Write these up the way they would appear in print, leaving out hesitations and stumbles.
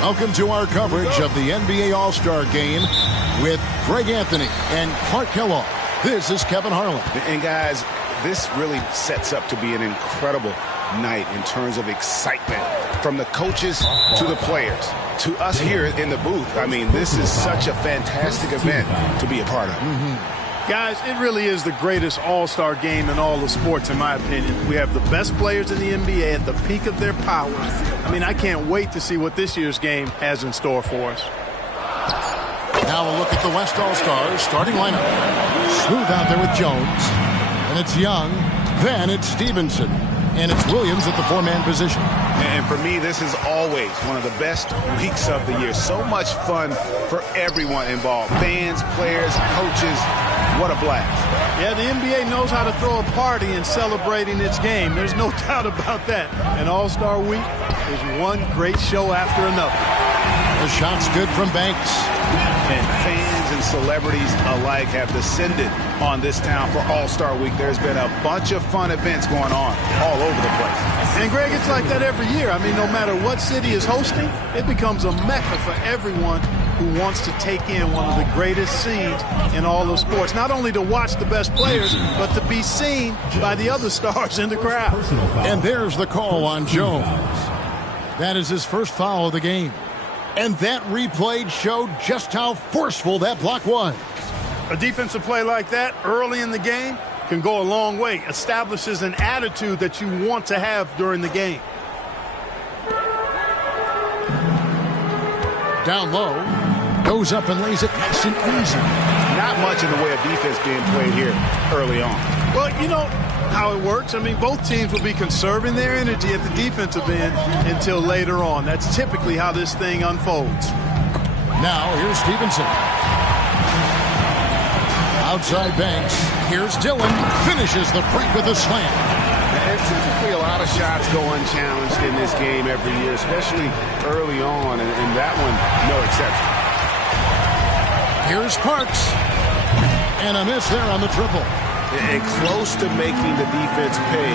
Welcome to our coverage of the NBA All-Star Game with Greg Anthony and Clark Kellogg. This is Kevin Harlan. And guys, this really sets up to be an incredible night in terms of excitement from the coaches to the players to us here in the booth. I mean, this is such a fantastic event to be a part of. Guys, it really is the greatest all-star game in all the sports, in my opinion. We have the best players in the NBA at the peak of their powers. I mean, I can't wait to see what this year's game has in store for us. Now a look at the West All-Stars starting lineup. Smooth out there with Jones. And it's Young. Then it's Stevenson. And it's Williams at the four-man position. And for me, this is always one of the best weeks of the year. So much fun for everyone involved. Fans, players, coaches. What a blast. Yeah, the NBA knows how to throw a party in celebrating its game. There's no doubt about that. And All-Star Week is one great show after another. The shot's good from Banks. And fans and celebrities alike have descended on this town for All-Star Week. There's been a bunch of fun events going on all over the place. And, Greg, it's like that every year. I mean, no matter what city is hosting, it becomes a mecca for everyone who wants to take in one of the greatest scenes in all of sports. Not only to watch the best players, but to be seen by the other stars in the crowd. And there's the call on Jones. That is his first foul of the game. And that replay showed just how forceful that block was. A defensive play like that early in the game can go a long way. Establishes an attitude that you want to have during the game. Down low. Goes up and lays it nice and easy. Not much in the way of defense being played here early on. Well, you know how it works. I mean, both teams will be conserving their energy at the defensive end until later on. That's typically how this thing unfolds. Now, here's Stevenson. Outside Banks. Here's Dillon. Finishes the break with a slam. And typically a lot of shots go unchallenged in this game every year, especially early on, and that one, no exception. Here's Parks. And a miss there on the triple. And close to making the defense pay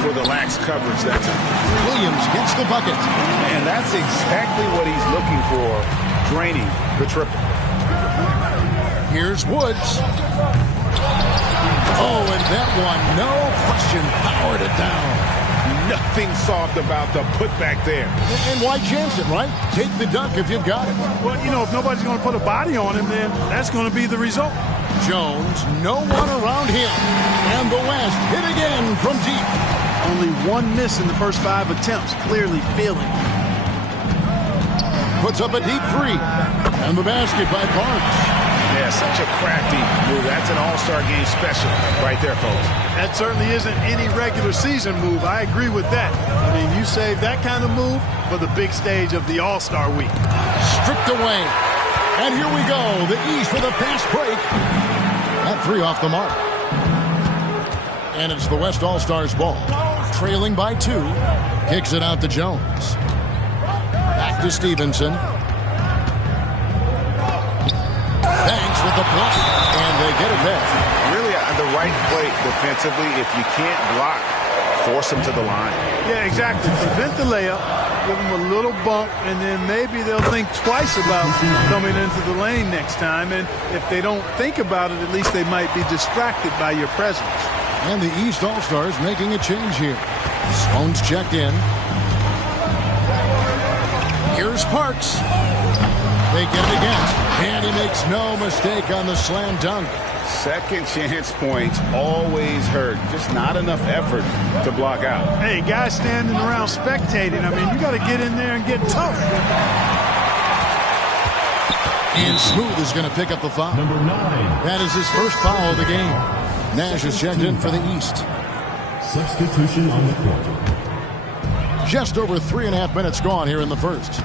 for the lax coverage that time. Williams gets the bucket. And that's exactly what he's looking for, draining the triple. Here's Woods. Oh, and that one, no question, powered it down. Nothing soft about the putback there. And why chance it, right? Take the dunk if you've got it. Well, you know, if nobody's going to put a body on him, then that's going to be the result. Jones, no one around him. And the West hit again from deep. Only one miss in the first 5 attempts, clearly failing. Puts up a deep three. And the basket by Parks. Yeah, such a crafty move. That's an all-star game special right there, folks. That certainly isn't any regular season move. I agree with that. I mean, you save that kind of move for the big stage of the All-Star Week. Stripped away. And here we go. The East with a fast break. That three off the mark. And it's the West All-Stars ball. Trailing by 2. Kicks it out to Jones. Back to Stevenson. Banks with the block, and they get it back. Really, the right play defensively. If you can't block, force them to the line. Yeah, exactly. Prevent the layup, give them a little bump, and then maybe they'll think twice about coming into the lane next time. And if they don't think about it, at least they might be distracted by your presence. And the East All-Stars making a change here. Sloan's checked in. Here's Parks. They get it again. And he makes no mistake on the slam dunk. Second chance points always hurt. Just not enough effort to block out. Hey, guys standing around spectating, I mean, you got to get in there and get tough. And Smooth is going to pick up the foul. Number 9. That is his first foul of the game. Nash is checked in for the East. Substitution on the court. Just over 3.5 minutes gone here in the first.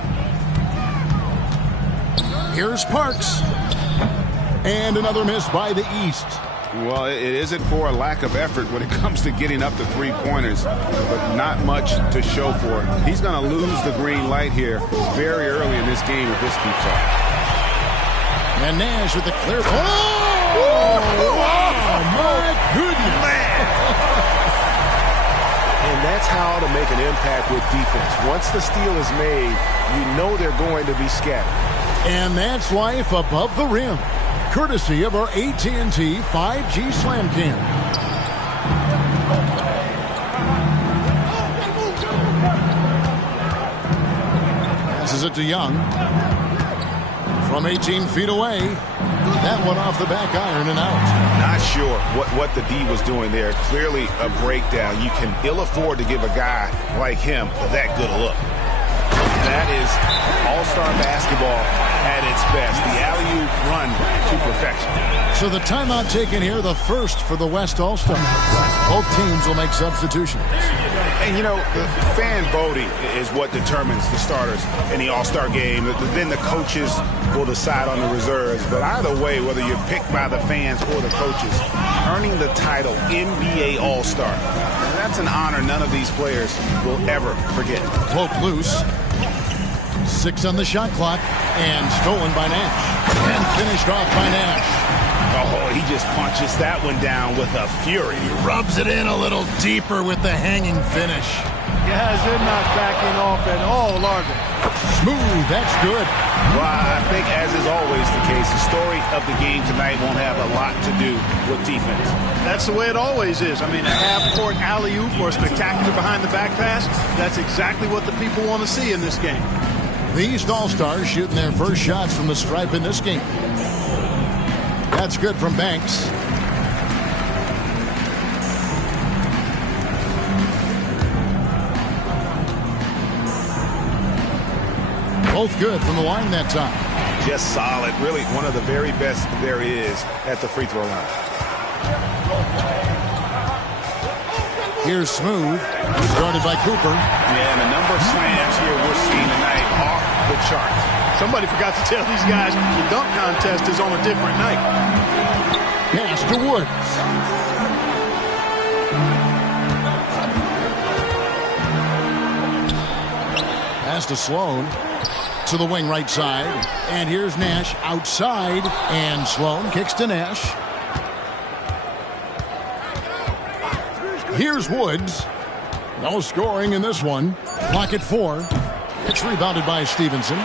Here's Parks. And another miss by the East. Well, it isn't for a lack of effort when it comes to getting up the three-pointers, but not much to show for it. He's going to lose the green light here very early in this game if this keeps up. And Nash with the clear. Oh, my goodness. Man. And And that's how to make an impact with defense. Once the steal is made, you know they're going to be scattered. And that's life above the rim, courtesy of our AT&T 5G Slam Cam. Passes it to Young. From 18 feet away. That one off the back iron and out. Not sure what the D was doing there. Clearly a breakdown. You can ill afford to give a guy like him that good a look. That is all-star basketball at its best. The alley-oop run to perfection. So the timeout taken here, the first for the West All-Stars. Both teams will make substitutions. And, you know, the fan voting is what determines the starters in the All-Star game. Then the coaches will decide on the reserves. But either way, whether you're picked by the fans or the coaches, earning the title NBA All-Star, that's an honor none of these players will ever forget. Poke loose. 6 on the shot clock, and stolen by Nash. And finished off by Nash. Oh, he just punches that one down with a fury. He rubs it in a little deeper with the hanging finish. Guys, they're not backing off at all, are they? Smooth, that's good. Well, I think, as is always the case, the story of the game tonight won't have a lot to do with defense. That's the way it always is. I mean, a half-court alley-oop or a spectacular behind-the-back pass, that's exactly what the people want to see in this game. The East All-Stars shooting their first shots from the stripe in this game. That's good from Banks. Both good from the line that time. Just solid. Really one of the very best there is at the free throw line. Here's Smooth. Started by Cooper. Yeah, and the number of slams here we're seeing tonight off the charts. Somebody forgot to tell these guys the dunk contest is on a different night. Pass to Woods. Pass to Sloan. To the wing right side. And here's Nash outside. And Sloan kicks to Nash. Here's Woods. No scoring in this one. Clock at 4. It's rebounded by Stevenson.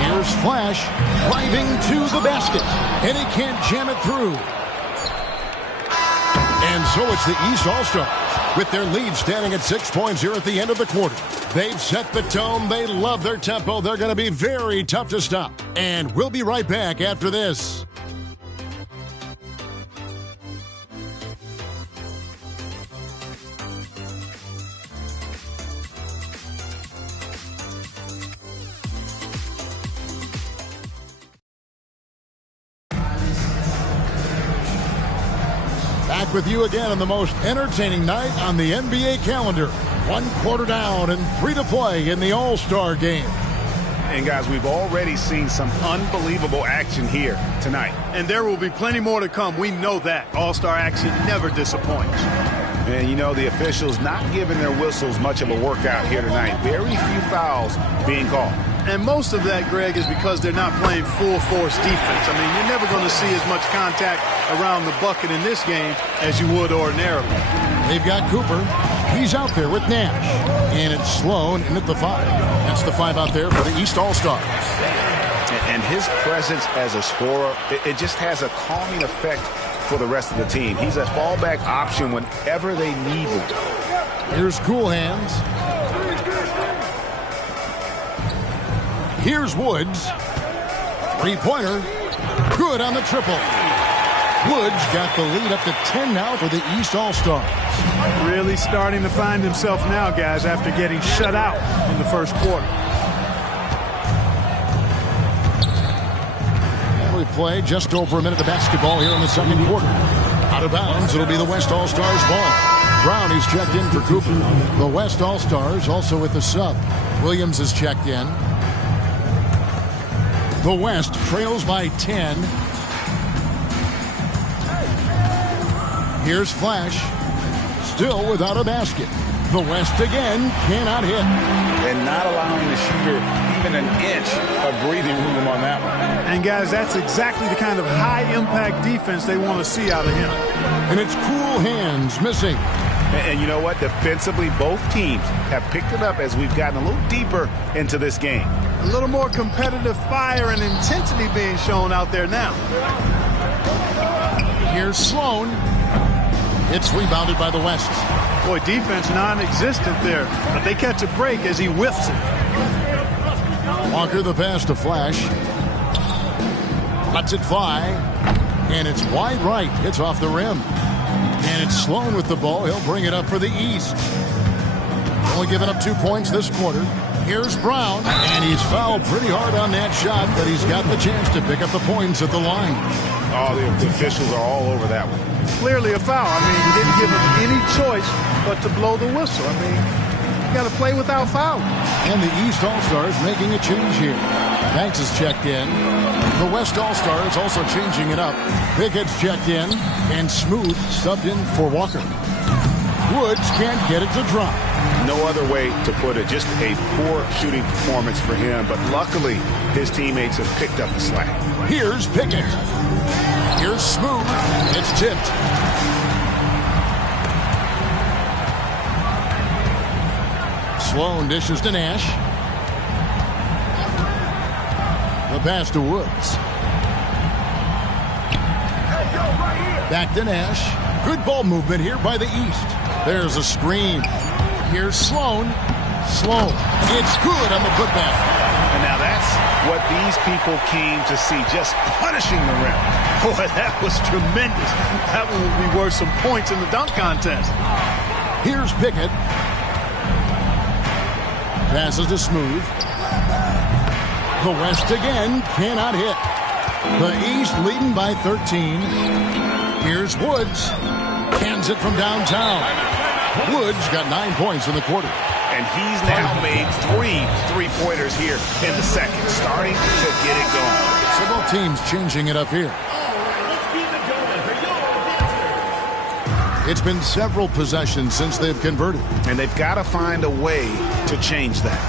Here's Flash driving to the basket. And he can't jam it through. And so it's the East All-Stars with their lead standing at 6 points here at the end of the quarter. They've set the tone. They love their tempo. They're going to be very tough to stop. And we'll be right back after this. Back with you again on the most entertaining night on the NBA calendar. 1 quarter down and 3 to play in the All-Star game. And guys, we've already seen some unbelievable action here tonight. And there will be plenty more to come. We know that. All-Star action never disappoints. And you know, the officials not giving their whistles much of a workout here tonight. Very few fouls being called. And most of that, Greg, is because they're not playing full-force defense. I mean, you're never going to see as much contact around the bucket in this game as you would ordinarily. They've got Cooper. He's out there with Nash. And it's Sloan in at the 5. That's the 5 out there for the East All-Stars. And his presence as a scorer, it just has a calming effect for the rest of the team. He's a fallback option whenever they need him. Here's Cool Hands. Here's Woods. 3-pointer. Good on the triple. Woods got the lead up to 10 now for the East All-Stars. Really starting to find himself now, guys, after getting shut out in the first quarter. And we play just over a minute of basketball here in the second quarter. Out of bounds, it'll be the West All-Stars ball. Brown is checked in for Cooper. The West All-Stars also with the sub. Williams is checked in. The West trails by 10. Here's Flash. Still without a basket. The West again cannot hit. And not allowing the shooter even an inch of breathing room on that one. And, guys, that's exactly the kind of high-impact defense they want to see out of him. And it's Cool Hands missing. And you know what? Defensively, both teams have picked it up as we've gotten a little deeper into this game. A little more competitive fire and intensity being shown out there now. Here's Sloan. It's rebounded by the West. Boy, defense non-existent there, but they catch a break as he whiffs it. Walker the pass to Flash. Lets it fly. And it's wide right. It's off the rim. And it's Sloan with the ball. He'll bring it up for the East. Only giving up 2 points this quarter. Here's Brown. And he's fouled pretty hard on that shot, but he's got the chance to pick up the points at the line. Oh, the officials are all over that one. Clearly a foul. I mean, he didn't give him any choice but to blow the whistle. I mean, you got to play without fouling. And the East All-Stars making a change here. Banks is checked in. The West All-Stars also changing it up. Pickett's checked in. And Smooth subbed in for Walker. Woods can't get it to drop. No other way to put it. Just a poor shooting performance for him. But luckily, his teammates have picked up the slack. Here's Pickett. Here's Smooth. It's tipped. Sloan dishes to Nash. The pass to Woods. Back to Nash. Good ball movement here by the East. There's a screen. Here's Sloan. Sloan. It's good on the putback. And now that's what these people came to see, just punishing the rim. Boy, that was tremendous. That one would be worth some points in the dunk contest. Here's Pickett. Passes to Smooth. The West again cannot hit. The East leading by 13. Here's Woods. Hands it from downtown. Woods got 9 points in the quarter. And he's now made 3 3-pointers here in the second, starting to get it going. So both teams changing it up here. It's been several possessions since they've converted. And they've got to find a way to change that.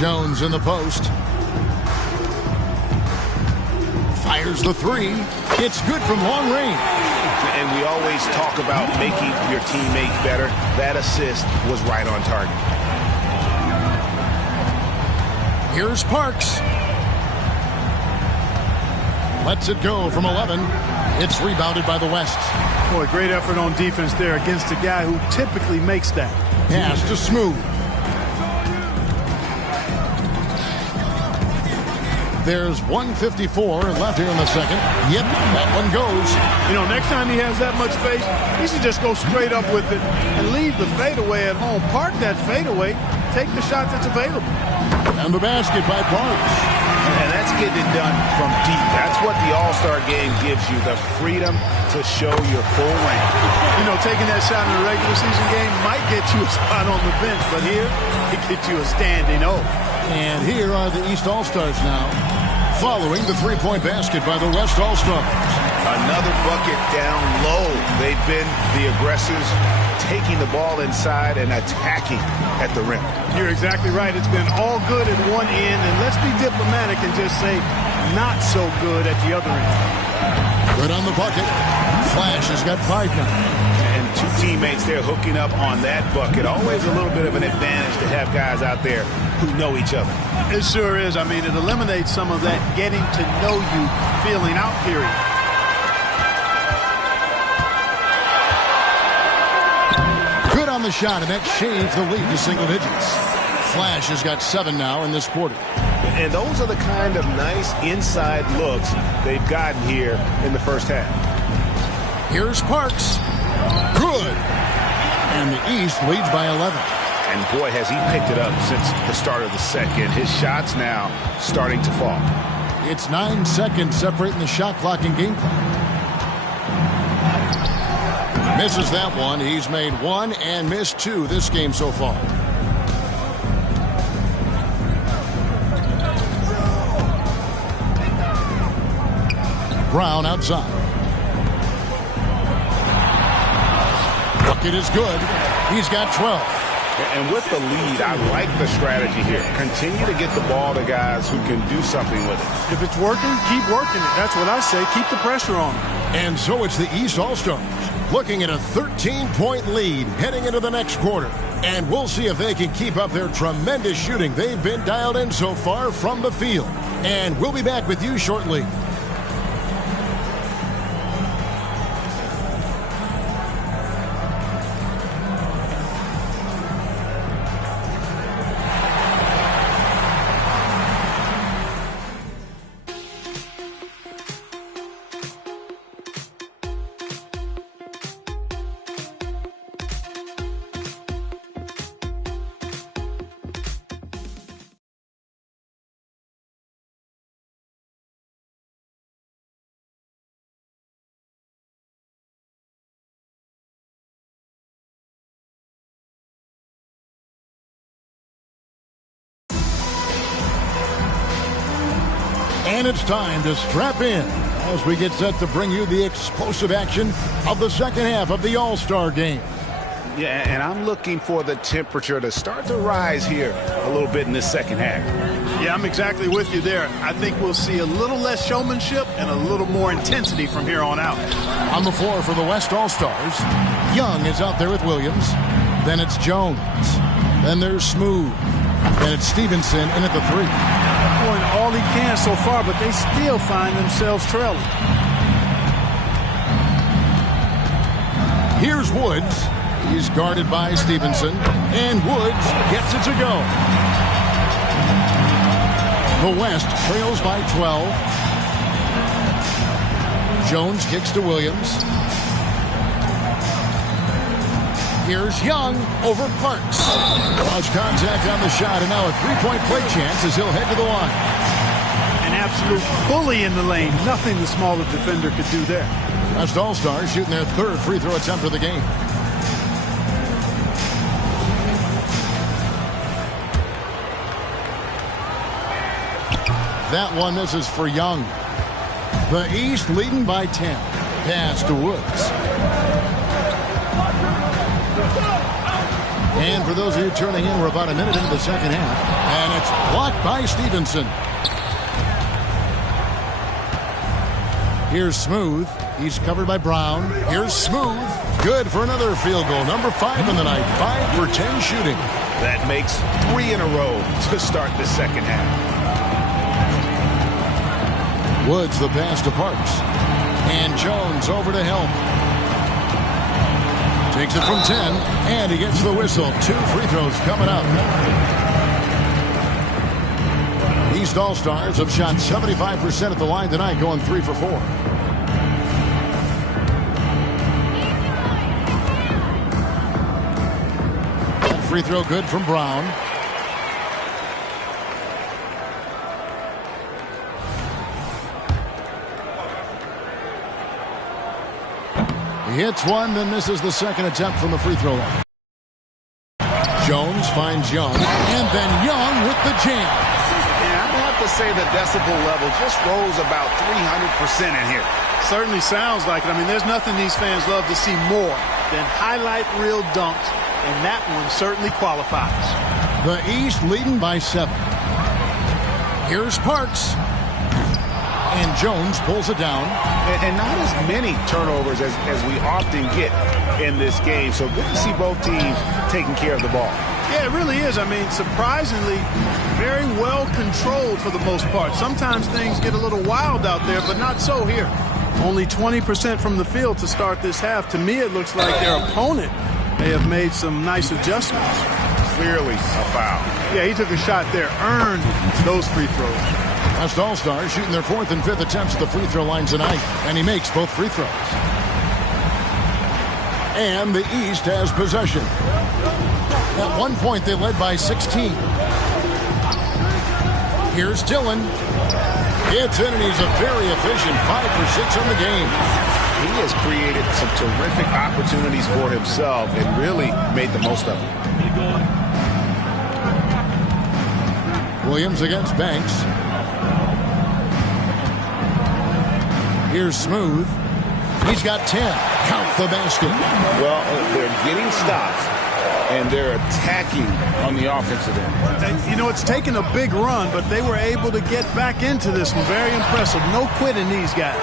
Jones in the post. Fires the three. It's good from long range. And we always talk about making your teammate better. That assist was right on target. Here's Parks. Lets it go from 11. It's rebounded by the West. Boy, great effort on defense there against a guy who typically makes that. Pass to Smooth. There's 1:54 left here in the second. Yep, that one goes. You know, next time he has that much space, he should just go straight up with it and leave the fadeaway at home. Park that fadeaway. Take the shot that's available. And the basket by Parks. And that's getting it done from deep. That's what the All-Star game gives you, the freedom to show your full range. You know, taking that shot in a regular season game might get you a spot on the bench, but here, it gets you a standing O. And here are the East All-Stars now, following the three-point basket by the West All-Stars. Another bucket down low. They've been the aggressors, taking the ball inside and attacking at the rim. You're exactly right. It's been all good at one end, and let's be diplomatic and just say not so good at the other end. Good on the bucket. Flash has got 5 now. And 2 teammates there hooking up on that bucket. Always a little bit of an advantage to have guys out there who know each other. It sure is. I mean, it eliminates some of that getting to know you feeling out period. Good on the shot, and that shaves the lead to single digits. Flash has got 7 now in this quarter. And those are the kind of nice inside looks they've gotten here in the first half. Here's Parks. Good. And the East leads by 11. And boy, has he picked it up since the start of the second. His shots now starting to fall. It's 9 seconds separating the shot clock and game clock. Misses that one. He's made 1 and missed 2 this game so far. Brown outside. Bucket is good. He's got 12. And with the lead, I like the strategy here. Continue to get the ball to guys who can do something with it. If it's working, keep working it. That's what I say. Keep the pressure on them. And so it's the East All-Stars looking at a 13-point lead heading into the next quarter. And we'll see if they can keep up their tremendous shooting they've been dialed in so far from the field. And we'll be back with you shortly. And it's time to strap in as we get set to bring you the explosive action of the second half of the All-Star game. Yeah, and I'm looking for the temperature to start to rise here a little bit in this second half. Yeah, I'm exactly with you there. I think we'll see a little less showmanship and a little more intensity from here on out. On the floor for the West All-Stars, Young is out there with Williams. Then it's Jones. Then there's Smooth. Then it's Stevenson in at the three. Doing all he can so far, but they still find themselves trailing. Here's Woods. He's guarded by Stevenson. And Woods gets it to go. The West trails by 12. Jones kicks to Williams. Here's Young over Parks. Much contact on the shot, and now a three-point play chance as he'll head to the line. An absolute bully in the lane. Nothing the smaller defender could do there. West All-Stars shooting their third free throw attempt of the game. That one misses for Young. The East leading by 10. Pass to Woods. And for those of you turning in, we're about a minute into the second half. And it's blocked by Stevenson. Here's Smooth. He's covered by Brown. Here's Smooth. Good for another field goal. Number 5 in the night. 5 for 10 shooting. That makes 3 in a row to start the second half. Woods the pass to Parks. And Jones over to help. Takes it from 10, and he gets the whistle. 2 free throws coming up. East All-Stars have shot 75% at the line tonight, going 3 for 4. That free throw good from Brown. He hits one, then misses the second attempt from the free throw line. Jones finds Young, and then Young with the jam. Yeah, I'd have to say the decibel level just rose about 300% in here. Certainly sounds like it. I mean, there's nothing these fans love to see more than highlight reel dunks, and that one certainly qualifies. The East leading by 7. Here's Parks. And Jones pulls it down. And not as many turnovers as we often get in this game. So good to see both teams taking care of the ball. Yeah, it really is. I mean, surprisingly, very well controlled for the most part. Sometimes things get a little wild out there, but not so here. Only 20% from the field to start this half. To me, it looks like their opponent may have made some nice adjustments. Clearly a foul. Yeah, he took a shot there, earned those free throws. West All-Stars shooting their 4th and 5th attempts at the free throw line tonight, and he makes both free throws. And the East has possession. At one point, they led by 16. Here's Dillon. It's in, and he's a very efficient 5 for 6 on the game. He has created some terrific opportunities for himself and really made the most of them. Williams against Banks. Here's Smooth. He's got 10. Count the basket. Well, they're getting stops, and they're attacking on the offensive end. You know, it's taken a big run, but they were able to get back into this one. Very impressive. No quitting these guys.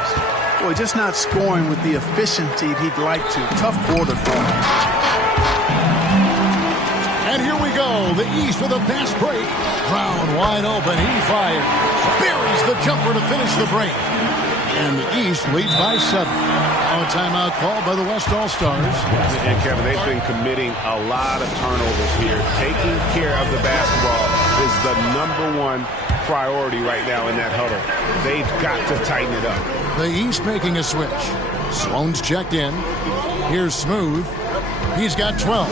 Boy, just not scoring with the efficiency he'd like to. Tough quarter for him. And here we go. The East with a fast break. Brown wide open. He fires. Buries the jumper to finish the break. And the East leads by 7. Now a timeout called by the West All-Stars. And Kevin, they've been committing a lot of turnovers here. Taking care of the basketball is the #1 priority right now in that huddle. They've got to tighten it up. The East making a switch. Sloan's checked in. Here's Smooth. He's got 12.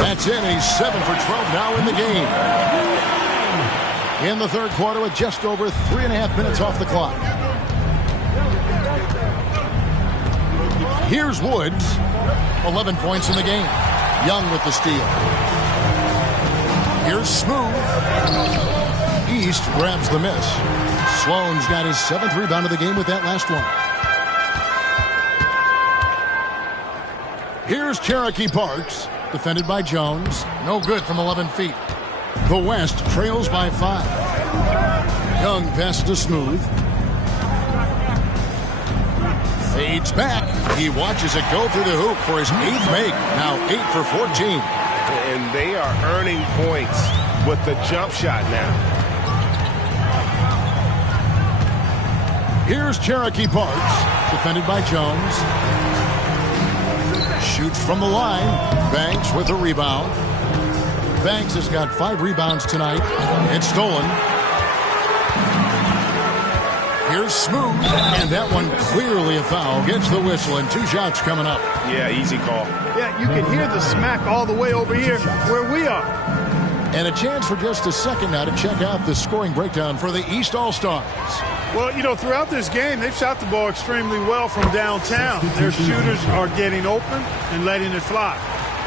That's it. He's 7 for 12 now in the game. In the third quarter with just over 3.5 minutes off the clock. Here's Woods. 11 points in the game. Young with the steal. Here's Smooth. East grabs the miss. Sloan's got his 7th rebound of the game with that last one. Here's Cherokee Parks. Defended by Jones. No good from 11 feet. The West trails by 5. Young passes to Smooth. Fades back. He watches it go through the hoop for his 8th make. Now 8 for 14. And they are earning points with the jump shot now. Here's Cherokee Parks. Defended by Jones. Shoots from the line. Banks with a rebound. Banks has got 5 rebounds tonight. It's stolen. Here's Smooth. And that one clearly a foul. Gets the whistle and 2 shots coming up. Yeah, easy call. Yeah, you can hear the smack all the way over here where we are. And a chance for just a second now to check out the scoring breakdown for the East All-Stars. Well, you know, throughout this game, they've shot the ball extremely well from downtown. Their shooters are getting open and letting it fly.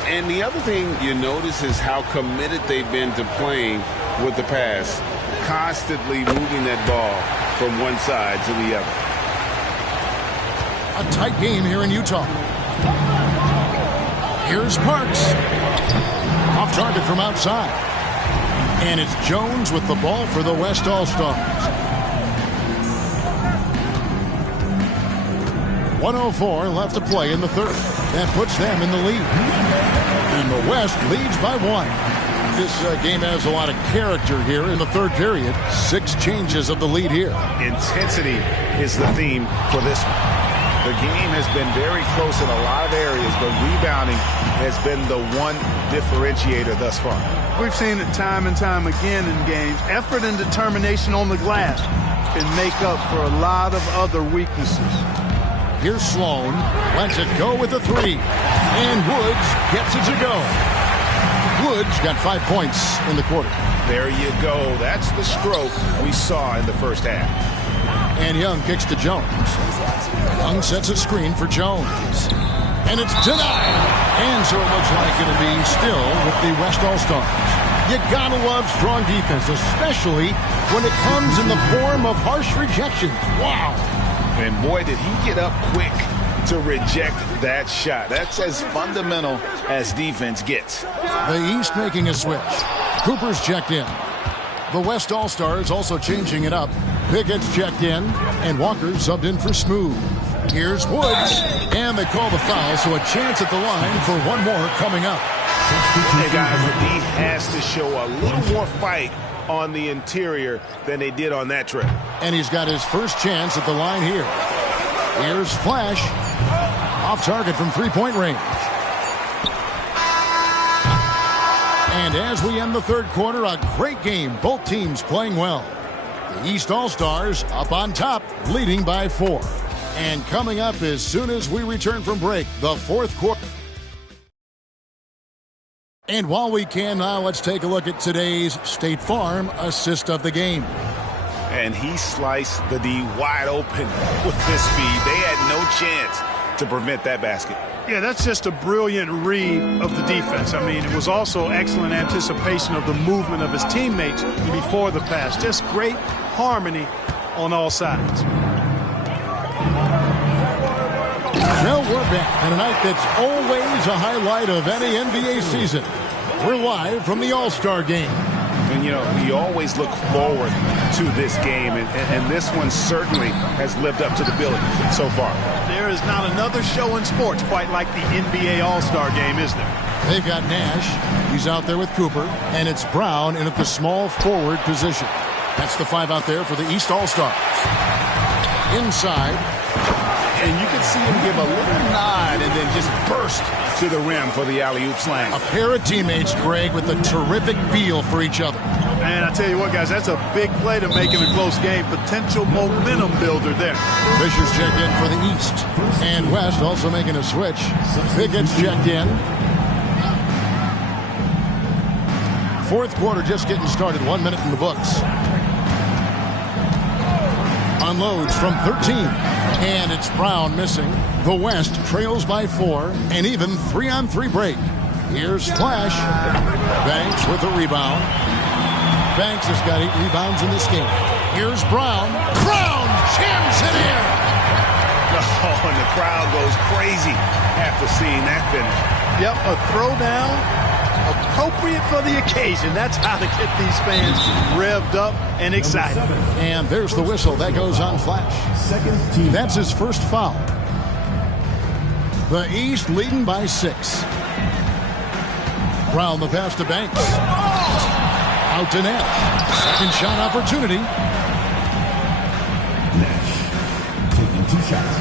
And the other thing you notice is how committed they've been to playing with the pass, constantly moving that ball from one side to the other. A tight game here in Utah. Here's Parks. Off target from outside. And it's Jones with the ball for the West All-Stars. 1:04 left to play in the third. That puts them in the lead. And the West leads by 1. This game has a lot of character here in the third period. 6 changes of the lead here. Intensity is the theme for this one. The game has been very close in a lot of areas, but rebounding has been the one differentiator thus far. We've seen it time and time again in games. Effort and determination on the glass can make up for a lot of other weaknesses. Here's Sloan. Lets it go with a 3. And Woods gets it to go. Woods got 5 points in the quarter. There you go. That's the stroke we saw in the first half. And Young kicks to Jones. Young sets a screen for Jones. And it's denied. And so it looks like it'll be still with the West All-Stars. You gotta love strong defense, especially when it comes in the form of harsh rejections. Wow. And boy, did he get up quick to reject that shot. That's as fundamental as defense gets. The East making a switch. Cooper's checked in. The West All-Stars also changing it up. Pickett's checked in, and Walker subbed in for Smooth. Here's Woods, and they call the foul, so a chance at the line for one more coming up. Hey guys, the D has to show a little more fight on the interior than they did on that trip. And he's got his first chance at the line here. Here's Flash. Off target from three-point range. And as we end the third quarter, a great game. Both teams playing well. The East All-Stars up on top, leading by 4. And coming up as soon as we return from break, the fourth quarter. And while we can now, let's take a look at today's State Farm assist of the game. And he sliced the D wide open with his speed. They had no chance to prevent that basket. Yeah, that's just a brilliant read of the defense. I mean, it was also excellent anticipation of the movement of his teammates before the pass. Just great harmony on all sides. They'll work bet on a night that's always a highlight of any NBA season. We're live from the All-Star Game. And, you know, you always look forward to this game, and this one certainly has lived up to the billing so far. There is not another show in sports quite like the NBA All-Star Game, is there? They've got Nash. He's out there with Cooper, and it's Brown in at the small forward position. That's the 5 out there for the East All-Stars. Inside. And you can see him give a little nod and then just burst to the rim for the alley-oop slam. A pair of teammates, Greg, with a terrific feel for each other. And I tell you what, guys, that's a big play to make in a close game. Potential momentum builder there. Fisher's checked in for the East. And West also making a switch. Pickett's checked in. Fourth quarter just getting started. 1 minute in the books. Unloads from 13. And it's Brown missing. The West trails by 4. And even 3-on-3 break. Here's Flash. Banks with a rebound. Banks has got 8 rebounds in this game. Here's Brown. Brown jams it in. Oh, and the crowd goes crazy after seeing that finish. Yep, a throwdown appropriate for the occasion. That's how to get these fans revved up and excited. And there's the whistle. That goes on Flash. That's his first foul. The East leading by 6. Brown the pass to Banks. Out to Nash. Second shot opportunity. Nash taking 2 shots.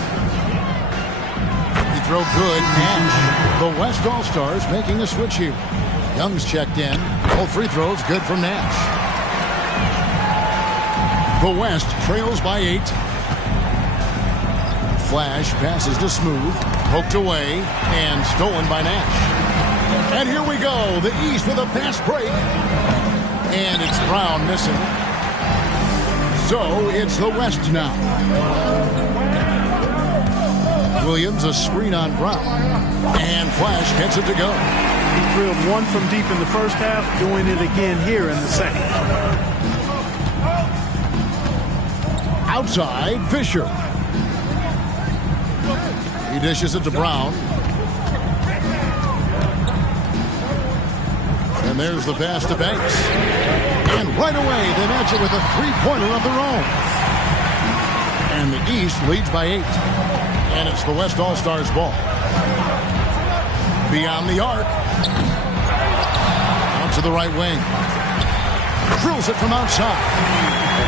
He throw good. Nash. The West All-Stars making a switch here. Young's checked in. All free throws good from Nash. The West trails by 8. Flash passes to Smooth. Poked away and stolen by Nash. And here we go. The East with a fast break. And it's Brown missing. So it's the West now. Williams a screen on Brown. And Flash gets it to go. He drilled one from deep in the first half, doing it again here in the second. Outside, Fisher. He dishes it to Brown. And there's the pass to Banks. And right away, they match it with a three-pointer of their own. And the East leads by 8. And it's the West All-Stars ball. Beyond the arc. Out to the right wing. Drills it from outside.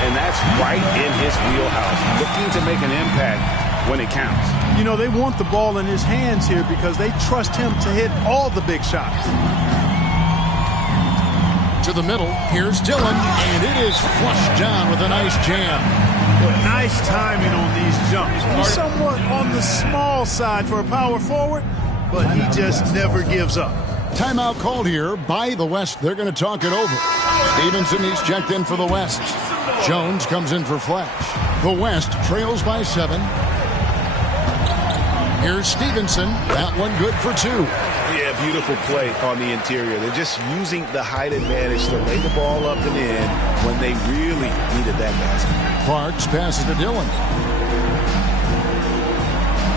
And that's right in his wheelhouse. Looking to make an impact when it counts. You know, they want the ball in his hands here because they trust him to hit all the big shots. To the middle, here's Dillon, and it is flushed down with a nice jam. Nice timing on these jumps. He's somewhat on the small side for a power forward, but he just never gives up. Timeout called here by the West. They're going to talk it over. Stevenson, he's checked in for the West. Jones comes in for Flash. The West trails by 7. Here's Stevenson. That one good for 2. Yeah, beautiful play on the interior. They're just using the height advantage to lay the ball up and in when they really needed that basket. Parks passes to Dillon.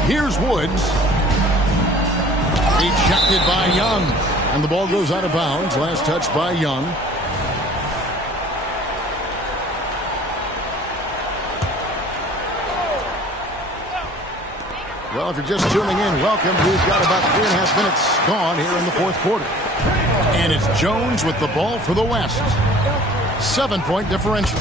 Here's Woods. Ejected by Young. And the ball goes out of bounds. Last touch by Young. Well, if you're just tuning in, welcome. We've got about 3.5 minutes gone here in the fourth quarter. And it's Jones with the ball for the West. 7-point differential.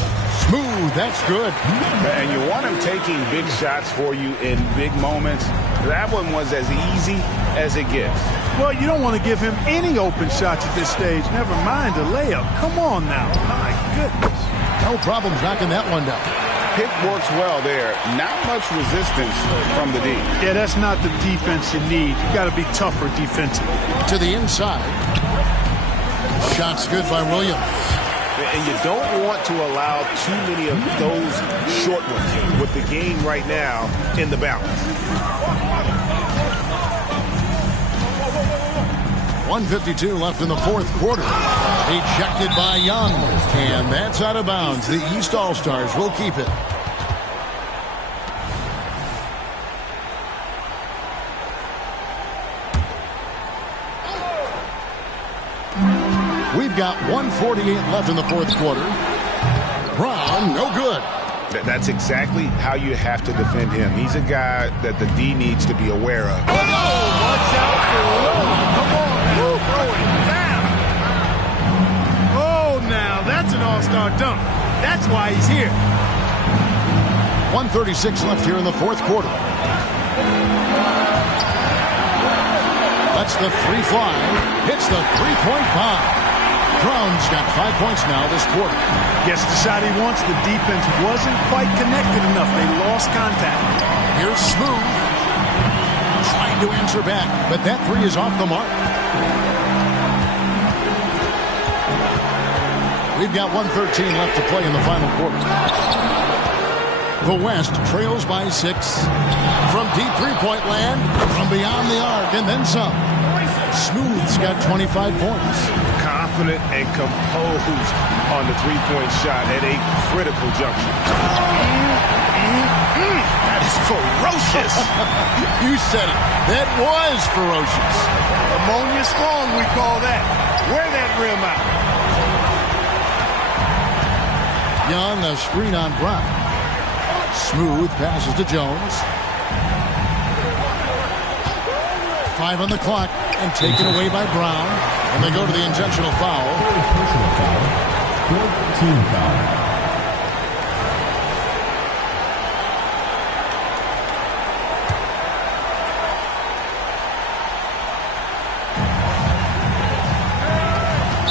Smooth, that's good. And you want him taking big shots for you in big moments. That one was as easy as it gets. Well, you don't want to give him any open shots at this stage. Never mind a layup. Come on now. My goodness. No problems knocking that one down. Pick works well there. Not much resistance from the D. Yeah, that's not the defense you need. You got to be tougher defensively. To the inside. Shots good by Williams. And you don't want to allow too many of those short ones with the game right now in the balance. 1:52 left in the fourth quarter. Ejected by Young. And that's out of bounds. The East All-Stars will keep it. We've got 1:48 left in the fourth quarter. Brown, no good. That's exactly how you have to defend him. He's a guy that the D needs to be aware of. Oh, watch out for Come on, now. Throw it down. Oh, now that's an all-star dunk. That's why he's here. 1:36 left here in the fourth quarter. That's the three fly. Hits the three-point bomb. Brown's got 5 points now this quarter. Gets the shot he wants. The defense wasn't quite connected enough. They lost contact. Here's Smooth. Trying to answer back, but that three is off the mark. We've got 1:13 left to play in the final quarter. The West trails by 6. From deep three-point land, from beyond the arc, and then some. Smooth's got 25 points. Confident and composed on the three-point shot at a critical juncture. That is ferocious. You said it. That was ferocious. Ammonia strong, we call that. Wear that rim out. Young, a screen on Brown. Smooth passes to Jones. 5 on the clock and taken away by Brown. And they go to the intentional foul. Personal foul. 14 foul.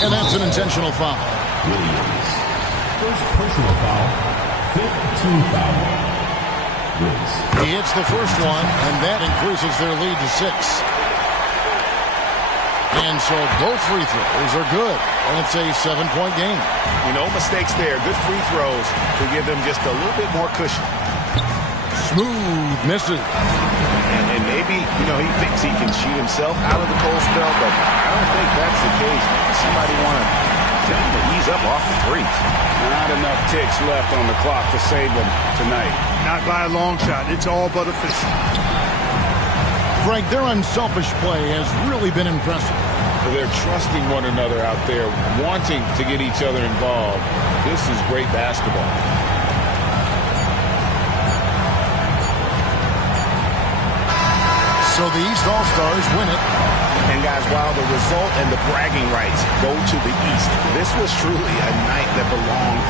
And that's an intentional foul. Williams. First personal foul. 15 foul. Wins. He hits the first one, and that increases their lead to 6. And so both free throws are good, and it's a 7-point game. No mistakes there. Good free throws to give them just a little bit more cushion. Smooth misses. And maybe, he thinks he can shoot himself out of the cold spell, but I don't think that's the case. Maybe somebody want to tell him to ease up off the threes. Not enough ticks left on the clock to save them tonight. Not by a long shot. It's all but official. Greg, their unselfish play has really been impressive. They're trusting one another out there, wanting to get each other involved. This is great basketball. So the East All-Stars win it. And guys, while the result and the bragging rights go to the East, this was truly a night that belonged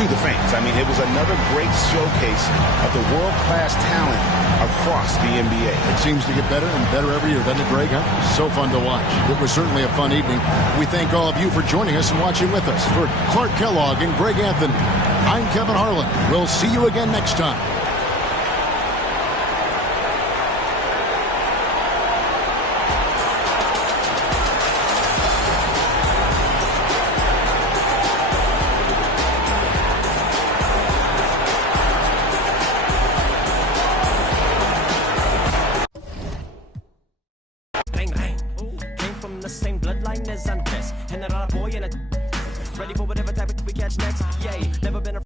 to the fans. I mean, it was another great showcase of the world-class talent across the NBA. It seems to get better and better every year, doesn't it, Greg? Huh? So fun to watch. It was certainly a fun evening. We thank all of you for joining us and watching with us. For Clark Kellogg and Greg Anthony, I'm Kevin Harlan. We'll see you again next time. Ready for whatever type of we catch next. Yay, never been a